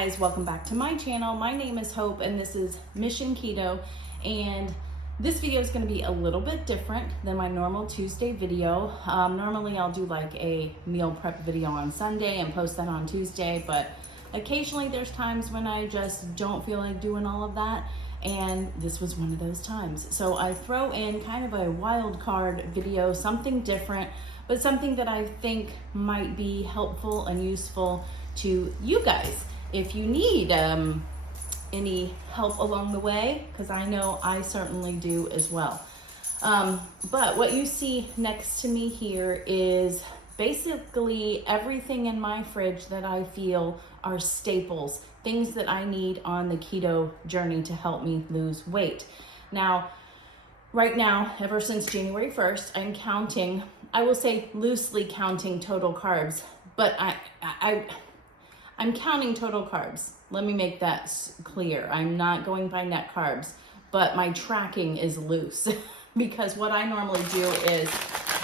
guys, welcome back to my channel. My name is Hope and this is Mission Keto, and this video is going to be a little bit different than my normal Tuesday video. Normally I'll do like a meal prep video on Sunday and post that on Tuesday, but occasionally there's times when I just don't feel like doing all of that, and this was one of those times. So I throw in kind of a wild card video, something different, but something that I think might be helpful and useful to you guys if you need any help along the way, because I know I certainly do as well. But what you see next to me here is basically everything in my fridge that I feel are staples, things that I need on the keto journey to help me lose weight. Now, right now, ever since January 1st, I'm counting, I will say loosely counting total carbs, but I'm counting total carbs. Let me make that clear. I'm not going by net carbs, but my tracking is loose because what I normally do is,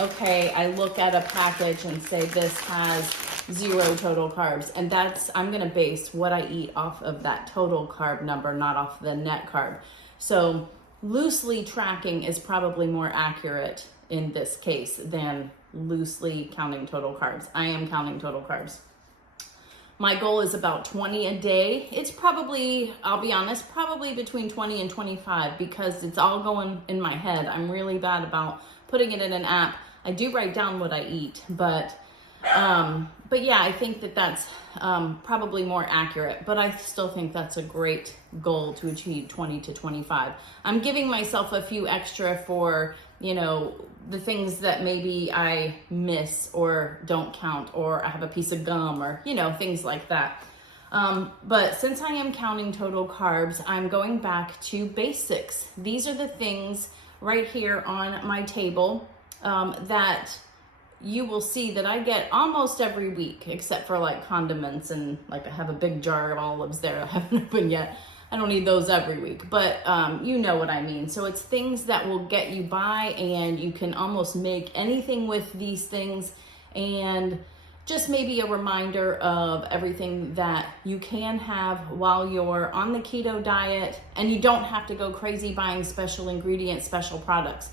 okay, I look at a package and say this has 0 total carbs, and I'm gonna base what I eat off of that total carb number, not off the net carb. So loosely tracking is probably more accurate in this case than loosely counting total carbs. I am counting total carbs. My goal is about 20 a day. It's probably, I'll be honest, probably between 20 and 25 because it's all going in my head. I'm really bad about putting it in an app. I do write down what I eat, but yeah, I think that that's probably more accurate, but I still think that's a great goal to achieve 20 to 25. I'm giving myself a few extra for, you know, the things that maybe I miss or don't count, or I have a piece of gum, or, you know, things like that. But since I am counting total carbs, I'm going back to basics. These are the things right here on my table that you will see that I get almost every week, except for like condiments, and like I have a big jar of olives there I haven't opened yet. I don't need those every week, but you know what I mean. So it's things that will get you by, and you can almost make anything with these things, and just maybe a reminder of everything that you can have while you're on the keto diet, and you don't have to go crazy buying special ingredients, special products.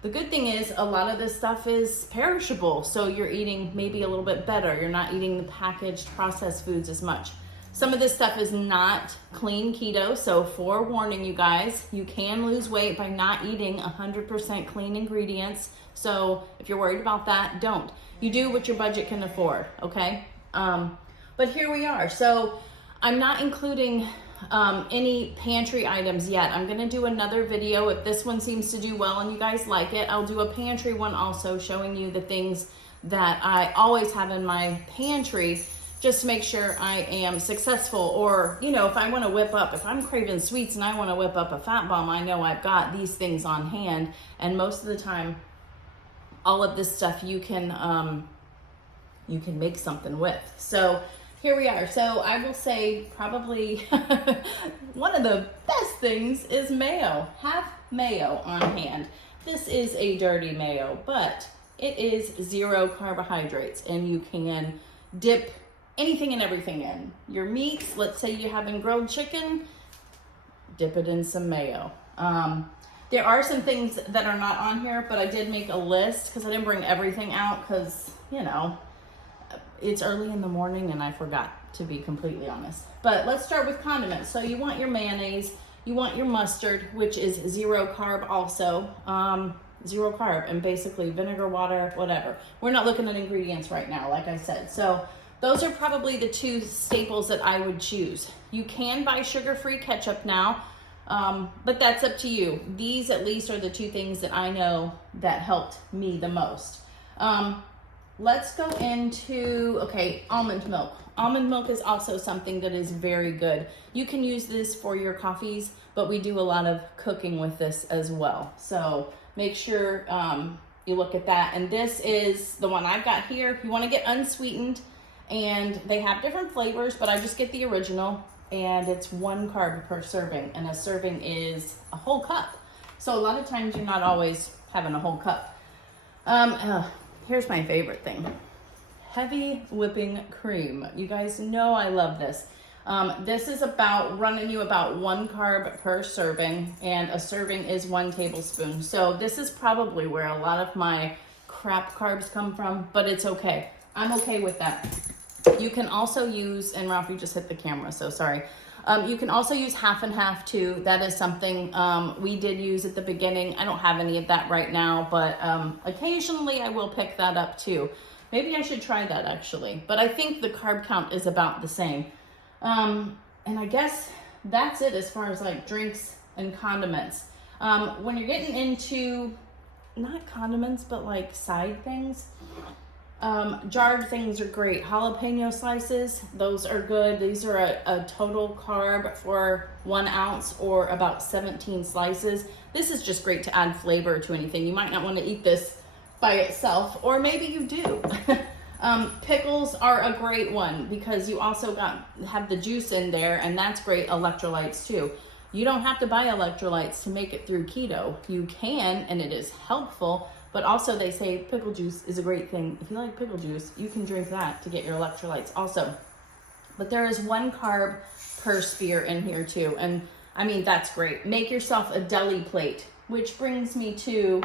The good thing is a lot of this stuff is perishable, so you're eating maybe a little bit better. You're not eating the packaged processed foods as much. Some of this stuff is not clean keto, so forewarning you guys, you can lose weight by not eating 100% clean ingredients. So if you're worried about that, don't. You do what your budget can afford, okay? But here we are. So I'm not including any pantry items yet. I'm gonna do another video. If this one seems to do well and you guys like it, I'll do a pantry one also, showing you the things that I always have in my pantry, just to make sure I am successful. Or, you know, if I want to whip up, if I'm craving sweets and I want to whip up a fat bomb, I know I've got these things on hand. And most of the time, all of this stuff you can make something with. So here we are. So I will say probably one of the best things is mayo. Have mayo on hand. This is a dirty mayo, but it is 0 carbohydrates, and you can dip anything and everything in. Your meats, let's say you're having grilled chicken, dip it in some mayo. There are some things that are not on here, but I did make a list because I didn't bring everything out because, you know, it's early in the morning and I forgot, to be completely honest. But let's start with condiments. So you want your mayonnaise, you want your mustard, which is 0 carb also. 0 carb, and basically vinegar, water, whatever. We're not looking at ingredients right now, like I said. So those are probably the 2 staples that I would choose. You can buy sugar-free ketchup now, but that's up to you. These at least are the 2 things that I know that helped me the most. Let's go into, okay, almond milk. Almond milk is also something that is very good. You can use this for your coffees, but we do a lot of cooking with this as well. So make sure you look at that. And this is the one I've got here. You want to get unsweetened, and they have different flavors, but I just get the original, and it's 1 carb per serving, and a serving is a whole cup. So a lot of times you're not always having a whole cup. Here's my favorite thing. Heavy whipping cream. You guys know I love this. This is about running you about 1 carb per serving, and a serving is 1 tablespoon. So this is probably where a lot of my crap carbs come from, but it's okay. I'm okay with that. You can also use, and Ralphie just hit the camera, so sorry. You can also use half and half too. That is something we did use at the beginning. I don't have any of that right now, but occasionally I will pick that up too. Maybe I should try that actually, but I think the carb count is about the same. And I guess that's it as far as like drinks and condiments. When you're getting into, not condiments, but like side things, jarred things are great. Jalapeno slices, those are good. These are a total carb for 1 ounce, or about 17 slices. This is just great to add flavor to anything. You might not want to eat this by itself, or maybe you do. Pickles are a great one because you also have the juice in there, and that's great. Electrolytes too. You don't have to buy electrolytes to make it through keto. You can, and it is helpful. But also they say pickle juice is a great thing. If you like pickle juice, you can drink that to get your electrolytes also. But there is 1 carb per spear in here too. And I mean, that's great. Make yourself a deli plate, which brings me to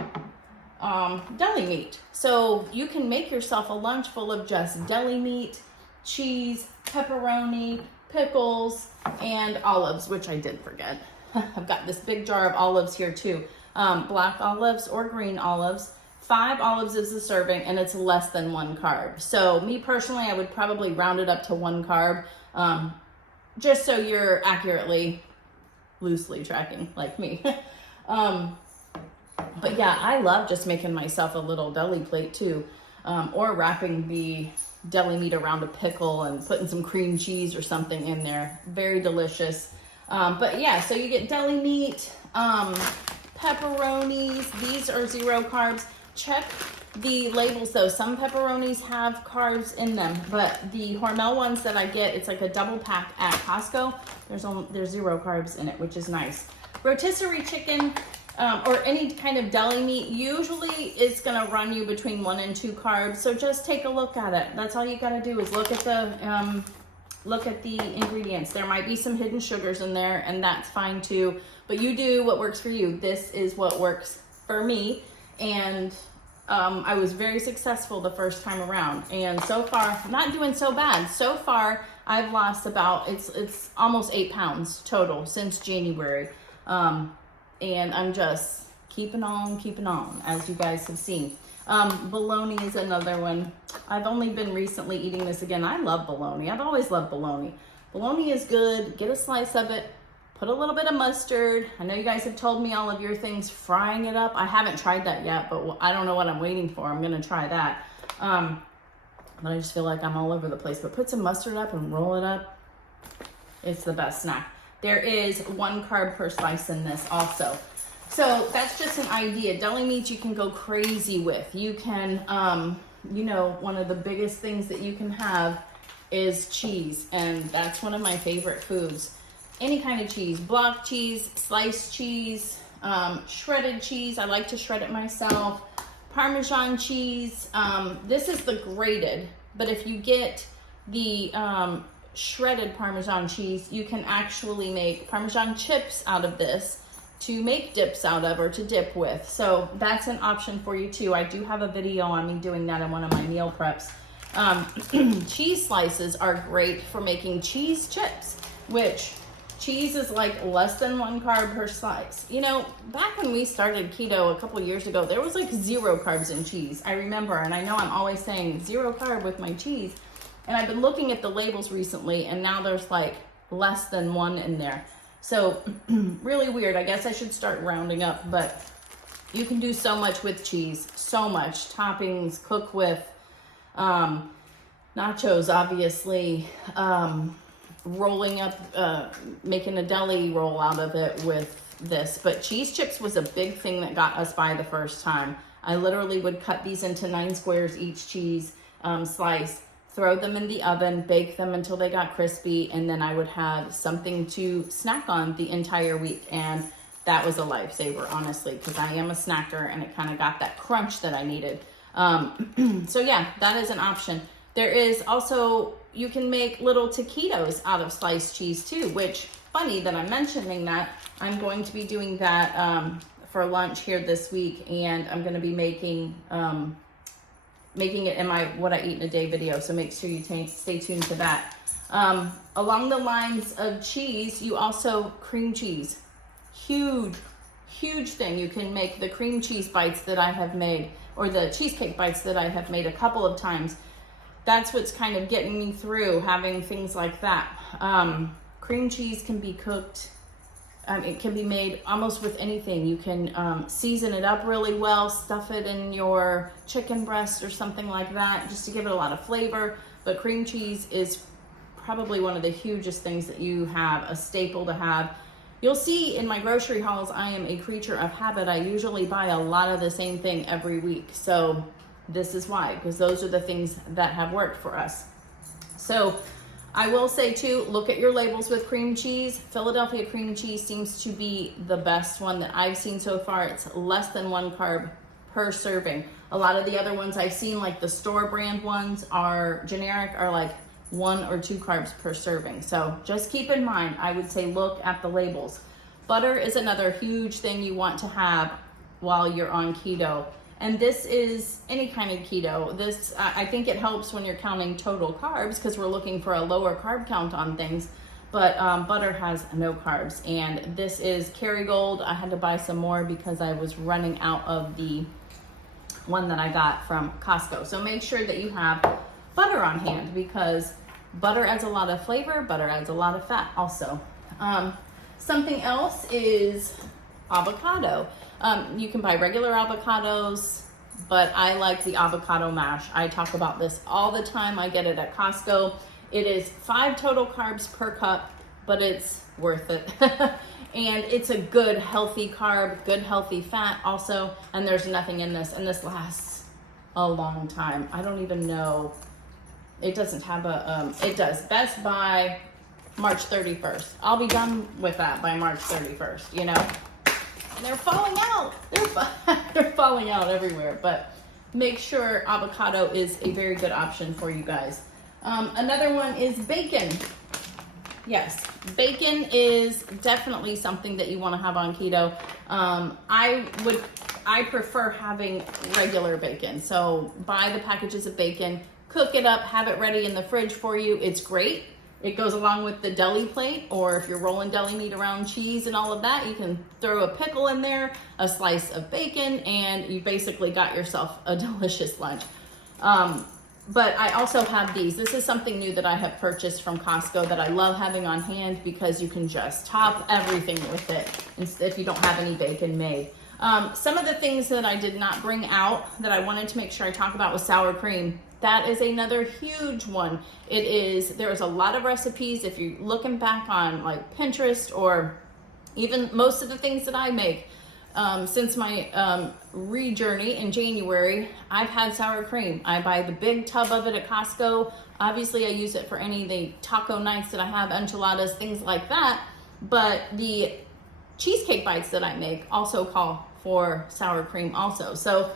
deli meat. So you can make yourself a lunch full of just deli meat, cheese, pepperoni, pickles, and olives, which I did forget. I've got this big jar of olives here too. Black olives or green olives. 5 olives is a serving, and it's less than 1 carb. So me personally, I would probably round it up to 1 carb, just so you're accurately, loosely tracking like me. But yeah, I love just making myself a little deli plate too, or wrapping the deli meat around a pickle and putting some cream cheese or something in there. Very delicious. But yeah, so you get deli meat, pepperonis. These are 0 carbs. Check the labels though. Some pepperonis have carbs in them, but the Hormel ones that I get, it's like a double pack at Costco. There's 0 carbs in it, which is nice. Rotisserie chicken, or any kind of deli meat, usually it's gonna run you between 1 and 2 carbs. So just take a look at it. That's all you gotta do is look at the ingredients. There might be some hidden sugars in there, and that's fine too. But you do what works for you. This is what works for me, and I was very successful the first time around. And so far, I'm not doing so bad. So far, I've lost about it's almost 8 pounds total since January. And I'm just keeping on, as you guys have seen. Bologna is another one. I've only been recently eating this again. I love bologna. I've always loved bologna. Bologna is good. Get a slice of it. Put a little bit of mustard. I know you guys have told me all of your things, frying it up. I haven't tried that yet, but I don't know what I'm waiting for. I'm going to try that. But I just feel like I'm all over the place. But put some mustard up and roll it up. It's the best snack. There is 1 carb per slice in this also. So that's just an idea. Deli meat you can go crazy with. You can, you know, one of the biggest things that you can have is cheese. And that's one of my favorite foods. Any kind of cheese, block cheese, sliced cheese, shredded cheese. I like to shred it myself. Parmesan cheese. This is the grated, but if you get the shredded Parmesan cheese, you can actually make Parmesan chips out of this to make dips out of, or to dip with. So that's an option for you too. I do have a video on me doing that in one of my meal preps. Cheese slices are great for making cheese chips, which cheese is like less than 1 carb per slice. You know, back when we started keto a couple years ago, there was like 0 carbs in cheese. I remember, and I know I'm always saying 0 carb with my cheese. And I've been looking at the labels recently, and now there's like less than 1 in there. So really weird. I guess I should start rounding up, but you can do so much with cheese, so much. Toppings, cook with nachos, obviously, rolling up, making a deli roll out of it with this. But cheese chips was a big thing that got us by the first time. I literally would cut these into 9 squares each cheese slice, throw them in the oven, bake them until they got crispy, and then I would have something to snack on the entire week. And that was a lifesaver, honestly, because I am a snacker, and it kind of got that crunch that I needed. So yeah, that is an option. There is also, you can make little taquitos out of sliced cheese too, which, funny that I'm mentioning that. I'm going to be doing that for lunch here this week, and I'm going to be making it in my what I eat in a day video, so make sure you stay tuned to that. Along the lines of cheese, you also, cream cheese, huge thing. You can make the cream cheese bites that I have made, or the cheesecake bites that I have made a couple of times. That's what's kind of getting me through, having things like that. Cream cheese can be cooked. It can be made almost with anything. You can season it up really well, stuff it in your chicken breast or something like that, just to give it a lot of flavor. But cream cheese is probably one of the hugest things that you have, a staple to have. You'll see in my grocery hauls, I am a creature of habit. I usually buy a lot of the same thing every week. So this is why, because those are the things that have worked for us. So I will say too, look at your labels with cream cheese. Philadelphia cream cheese seems to be the best one that I've seen so far. It's less than 1 carb per serving. A lot of the other ones I've seen, like the store brand ones, are generic, are like 1 or 2 carbs per serving. So just keep in mind, I would say look at the labels. Butter is another huge thing you want to have while you're on keto. And this is any kind of keto. This, I think it helps when you're counting total carbs, because we're looking for a lower carb count on things. But butter has no carbs. And this is Kerrygold. I had to buy some more because I was running out of the one that I got from Costco. So make sure that you have butter on hand, because butter adds a lot of flavor. Butter adds a lot of fat also. Something else is avocado. You can buy regular avocados, but I like the avocado mash. I talk about this all the time. I get it at Costco. It is 5 total carbs per cup, but it's worth it. And it's a good healthy carb, good healthy fat also, and there's nothing in this, and this lasts a long time. I don't even know, it doesn't have a, it does, best by March 31st. I'll be done with that by March 31st, you know. They're falling out. They're falling out everywhere. But make sure avocado is a very good option for you guys. Another one is bacon. Yes, bacon is definitely something that you want to have on keto. I prefer having regular bacon. So buy the packages of bacon, cook it up, have it ready in the fridge for you. It's great. It goes along with the deli plate, or if you're rolling deli meat around cheese and all of that, you can throw a pickle in there, a slice of bacon, and you basically got yourself a delicious lunch. But I also have these. This is something new that I have purchased from Costco that I love having on hand, because you can just top everything with it if you don't have any bacon made. Some of the things that I did not bring out that I wanted to make sure I talk about was sour cream. That is another huge one. There's a lot of recipes. If you're looking back on like Pinterest, or even most of the things that I make, since my re-journey in January, I've had sour cream. I buy the big tub of it at Costco. Obviously I use it for any of the taco nights that I have, enchiladas, things like that. But the cheesecake bites that I make also call for sour cream also. So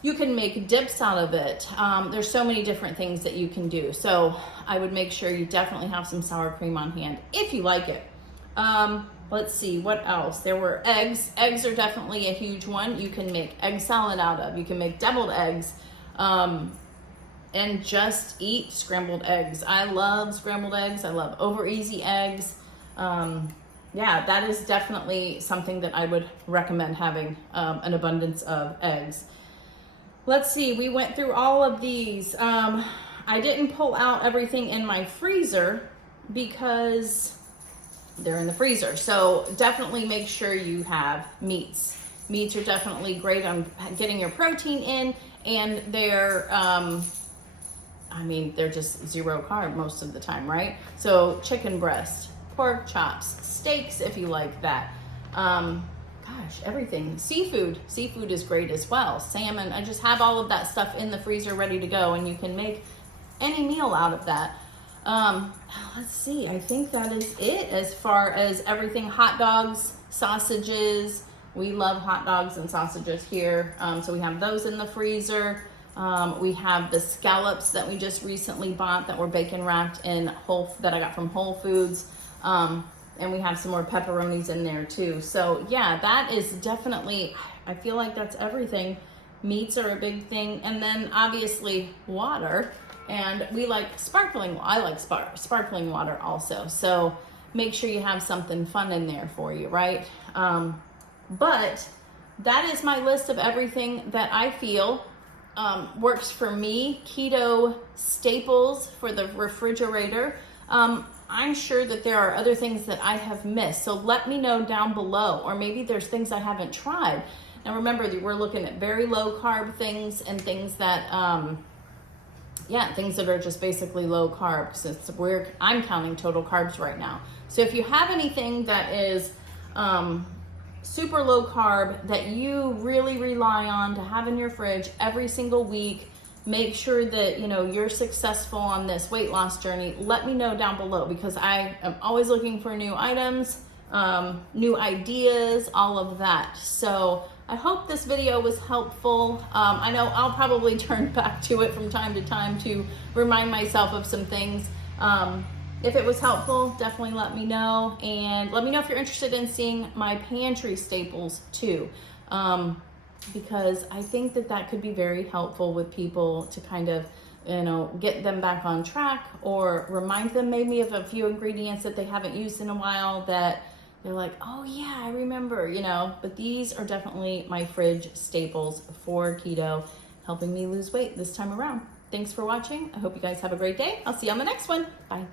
you can make dips out of it. There's so many different things that you can do. So I would make sure you definitely have some sour cream on hand if you like it. Let's see, what else? There were eggs. Eggs are definitely a huge one. You can make egg salad out of. You can make deviled eggs. And just eat scrambled eggs. I love scrambled eggs. I love over easy eggs. Yeah, that is definitely something that I would recommend having, an abundance of eggs. Let's see, we went through all of these. I didn't pull out everything in my freezer because they're in the freezer. So definitely make sure you have meats. Meats are definitely great on getting your protein in, and they're just 0 carb most of the time, right? So chicken breast, pork chops, steaks if you like that. Everything. Seafood is great as well. Salmon. I just have all of that stuff in the freezer ready to go, and you can make any meal out of that. Let's see, I think that is it as far as everything. Hot dogs, sausages. We love hot dogs and sausages here. So we have those in the freezer. We have the scallops that we just recently bought that were bacon wrapped in that I got from Whole Foods. And we have some more pepperonis in there too. So yeah, that is definitely, I feel like that's everything. Meats are a big thing. And then obviously water. And we like I like sparkling water also. So make sure you have something fun in there for you, right? But that is my list of everything that I feel works for me. Keto staples for the refrigerator. I'm sure that there are other things that I have missed. So let me know down below, or maybe there's things I haven't tried. Now remember, we're looking at very low carb things and things that, things that are just basically low carb, since I'm counting total carbs right now. So if you have anything that is super low carb that you really rely on to have in your fridge every single week, make sure that you're successful on this weight loss journey. Let me know down below, because I am always looking for new items, new ideas, all of that. So I hope this video was helpful. I know I'll probably turn back to it from time to time to remind myself of some things. If it was helpful, definitely let me know. And let me know if you're interested in seeing my pantry staples too. Because I think that could be very helpful with people to kind of, get them back on track, or remind them maybe of a few ingredients that they haven't used in a while that they're like, oh yeah, I remember, but these are definitely my fridge staples for keto, helping me lose weight this time around. Thanks for watching. I hope you guys have a great day. I'll see you on the next one. Bye.